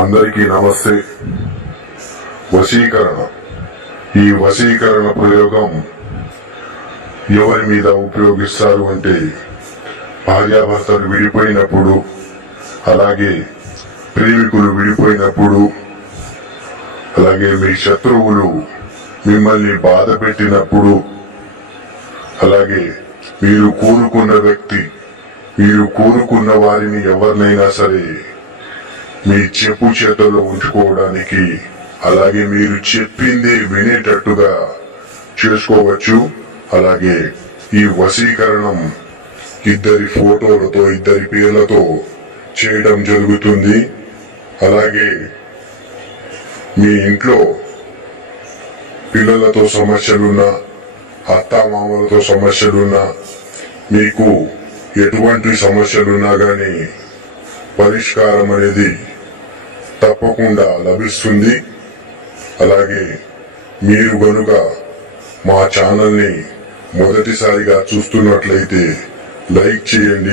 అందరికీ నమస్తే. వశీకరణ. ఈ వశీకరణ ప్రయోగం ఎవరి మీద ఉపయోగిస్తారు అంటే భార్యాభర్తలు విడిపోయినప్పుడు అలాగే ప్రేమికులు విడిపోయినప్పుడు అలాగే మీ శత్రువులు మిమ్మల్ని బాధ పెట్టినప్పుడు అలాగే మీరు కోరుకున్న వ్యక్తి మీరు కోరుకున్న వారిని ఎవరినైనా సరే మీ చెప్పు చేతుల్లో ఉంచుకోవడానికి. అలాగే మీరు చెప్పింది వినేటట్టుగా చేసుకోవచ్చు. అలాగే ఈ వశీకరణం ఇద్దరి ఫోటోలతో ఇద్దరి పేర్లతో చేయడం జరుగుతుంది. అలాగే మీ ఇంట్లో పిల్లలతో సమస్యలున్నా అత్తామామలతో సమస్యలున్నా మీకు ఎటువంటి సమస్యలున్నా కానీ పరిష్కారం అనేది తప్పకుండా లభిస్తుంది. అలాగే మీరు గనుక మా ఛానల్ని మొదటిసారిగా చూస్తున్నట్లయితే లైక్ చేయండి.